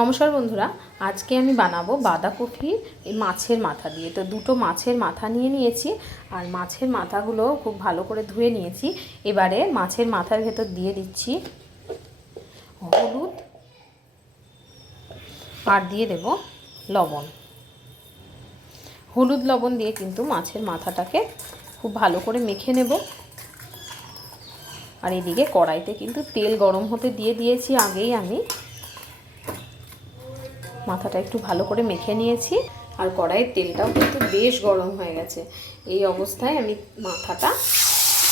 নমস্কার বন্ধুরা, আজকে আমি বানাবো বাঁধাকপি মাছের মাথা দিয়ে। তো দুটো মাছের মাথা নিয়ে নিয়েছি আর মাছের মাথাগুলো খুব ভালো করে ধুয়ে নিয়েছি। এবারে মাছের মাথার ভেতর দিয়ে দিচ্ছি হলুদ আর দিয়ে দেব লবণ। হলুদ লবণ দিয়ে কিন্তু মাছের মাথাটাকে খুব ভালো করে মেখে নেব। আর এদিকে কড়াইতে কিন্তু তেল গরম হতে দিয়ে দিয়েছি আগেই। আমি মাথাটা একটু ভালো করে মেখে নিয়েছি আর কড়াইয়ের তেলটাও কিন্তু বেশ গরম হয়ে গেছে। এই অবস্থায় আমি মাথাটা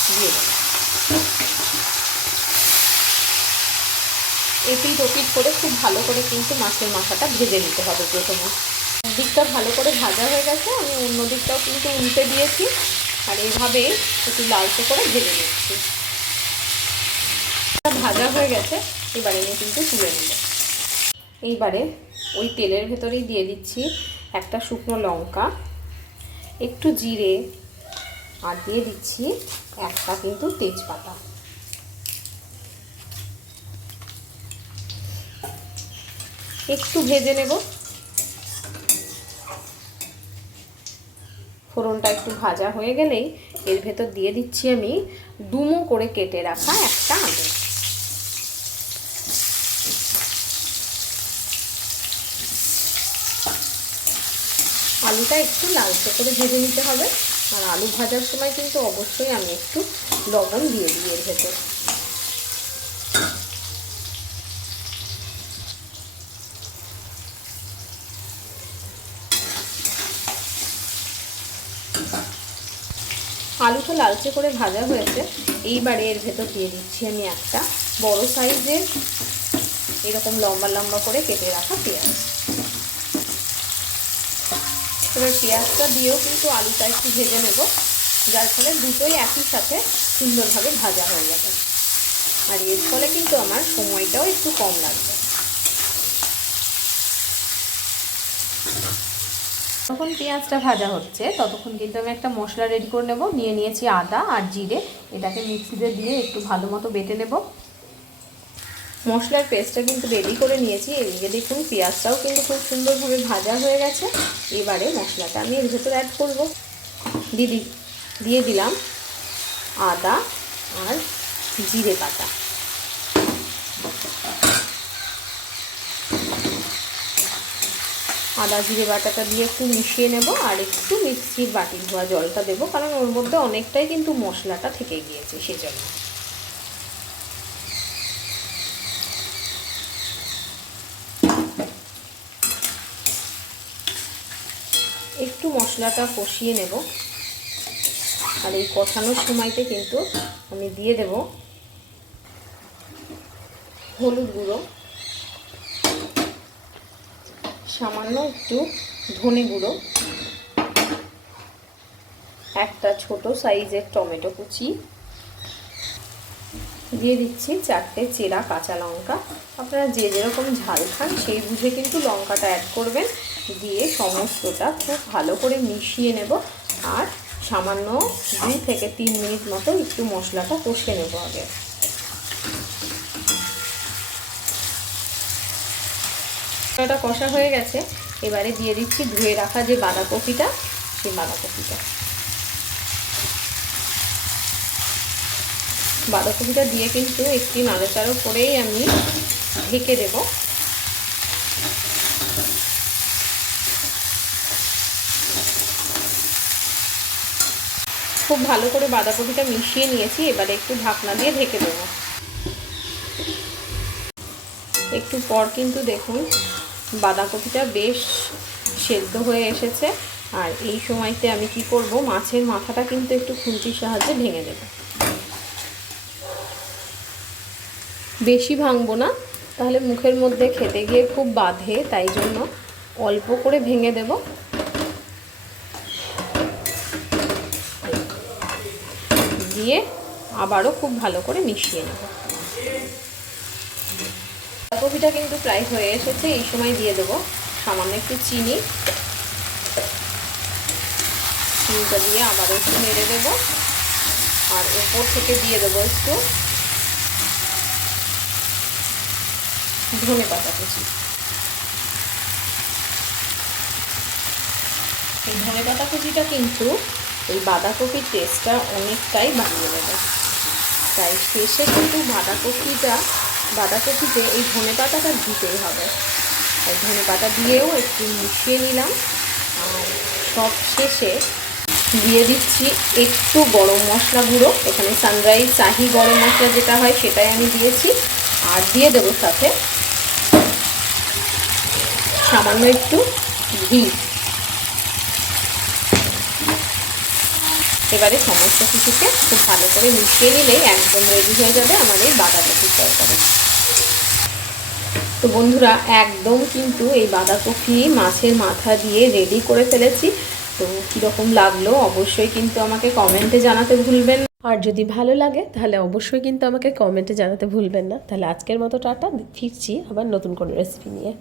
দিয়ে দেব। এপিট ওপিট করে খুব ভালো করে কিন্তু মাছের মাথাটা ভেজে নিতে হবে। প্রথমে দিকটা ভালো করে ভাজা হয়ে গেছে, আমি অন্য দিকটাও কিন্তু উল্টে দিয়েছি আর এইভাবে একটু লালচে করে ভেজে নিচ্ছি। ভাজা হয়ে গেছে, এবারে আমি কিন্তু তুলে নেব। এইবারে ওই তেলের ভেতরেই দিয়ে দিচ্ছি একটা শুকনো লঙ্কা, একটু জিরে আর দিয়ে দিচ্ছি একটা কিন্তু তেজপাতা। একটু ভেজে নেব। ফোড়নটা একটু ভাজা হয়ে গেলেই এর ভেতর দিয়ে দিচ্ছি আমি ডুমো করে কেটে রাখা একটা আলু। আলুটা একটু লালচে করে ভেজে নিতে হবে আর আলু ভাজার সময় কিন্তু অবশ্যই আমি একটু লবণ দিয়ে দিই এর ভেতর। আলুটা লালচে করে ভাজা হয়েছে, এইবারে এর ভেতর দিয়ে দিচ্ছি আমি একটা বড় সাইজের এরকম লম্বা লম্বা করে কেটে রাখা পেঁয়াজ। এবার পেঁয়াজটা দিয়েও কিন্তু আলুটা একটু ভেজে নেব, যার ফলে দুটোই একই সাথে সুন্দরভাবে ভাজা হয়ে যাবে আর এর ফলে কিন্তু আমার সময়টাও একটু কম লাগবে। যখন পেঁয়াজটা ভাজা হচ্ছে ততক্ষণ কিন্তু আমি একটা মশলা রেডি করে নেব। নিয়ে নিয়েছি আদা আর জিরে, এটাকে মিক্সিতে দিয়ে একটু ভালো মতো বেটে নেব। মশলার পেস্টটা কিন্তু রেডি করে নিয়েছি। এদিকে দেখুন পেঁয়াজটাও কিন্তু খুব সুন্দরভাবে ভাজা হয়ে গেছে। এবারে মশলাটা আমি এর ভেতরে অ্যাড করব। দিয়ে দিলাম আদা আর জিরে বাটা। আদা জিরে বাটাটা দিয়ে একটু মিশিয়ে নেব আর একটু মিক্সির বাটি ধোয়া জলটা দেবো, কারণ ওর মধ্যে অনেকটাই কিন্তু মশলাটা থেকে গিয়েছে সেজন্য। একটু মশলাটা কষিয়ে নেব আর এই কষানোর সময়তে কিন্তু আমি দিয়ে দেব হলুদ গুঁড়ো, সামান্য একটু ধনে গুঁড়ো, একটা ছোট সাইজের টমেটো কুচি, দিয়ে দিচ্ছি 4টে চেরা কাঁচা লঙ্কা। আপনারা যে যেরকম ঝাল খান সেই বুঝে কিন্তু লঙ্কাটা অ্যাড করবেন। দিয়ে সমস্তটা খুব ভালো করে মিশিয়ে নেব আর সামান্য 2 থেকে 3 মিনিট মতো একটু মশলাটা কষে নেব আগে। মশলাটা কষা হয়ে গেছে, এবারে দিয়ে দিচ্ছি ধুয়ে রাখা যে বাঁধাকপিটা, সেই বাঁধাকপিটা দিয়ে কিন্তু একটি নাড়াচাড়া করেই আমি ঢেকে দেব। খুব ভালো করে বাঁধাকপিটা মিশিয়ে নিয়েছি, এবারে একটু ঢাকনা দিয়ে ঢেকে দেব। একটু পর কিন্তু দেখুন বাঁধাকপিটা বেশ সেদ্ধ হয়ে এসেছে আর এই সময়তে আমি কি করব, মাছের মাথাটা কিন্তু একটু খুন্তির সাহায্যে ভেঙে দেব। বেশি ভাঙবো না, তাহলে মুখের মধ্যে খেতে গিয়ে খুব বাধে, তাই জন্য অল্প করে ভেঙে দেব। দিয়ে আবারও খুব ভালো করে মিশিয়ে নেব। বাঁধাকপিটা কিন্তু প্রায় হয়ে এসেছে, এই সময় দিয়ে দেবো সামান্য একটু চিনি। চিনিটা দিয়ে আবারও একটু নেড়ে দেবো আর উপর থেকে দিয়ে দেবো একটু ধনেপাতা কুচি। এই ধনেপাতা কুচিটা কিন্তু এই বাঁধাকপির টেস্টটা অনেকটাই বাড়িয়ে দেবে। তাই শেষে কিন্তু বাঁধাকপিতে এই ধনেপাতাটা দিতেই হবে। তাই ধনেপাতা দিয়েও একটু মিশিয়ে নিলাম। আর সব শেষে দিয়ে দিচ্ছি একটু গরম মশলা গুঁড়ো। এখানে সানরাইজ শাহি গরম মশলা যেটা হয় সেটাই আমি দিয়েছি। আর দিয়ে দেবো সাথে সামান্য একটু ঘি। এবারে সমস্ত কিছুকে খুব ভালো করে মিশিয়ে নিলেই একদম রেডি হয়ে যাবে আমার এই বাঁধাকপির তরকারি। তো বন্ধুরা, একদম কিন্তু এই বাঁধাকপি মাছের মাথা দিয়ে রেডি করে ফেলেছি। তো কীরকম লাগলো অবশ্যই কিন্তু আমাকে কমেন্টে জানাতে ভুলবেন না। আর যদি ভালো লাগে তাহলে অবশ্যই কিন্তু আমাকে কমেন্টে জানাতে ভুলবেন না। তাহলে আজকের মতো টাটা, ফিরছি আবার নতুন কোনো রেসিপি নিয়ে।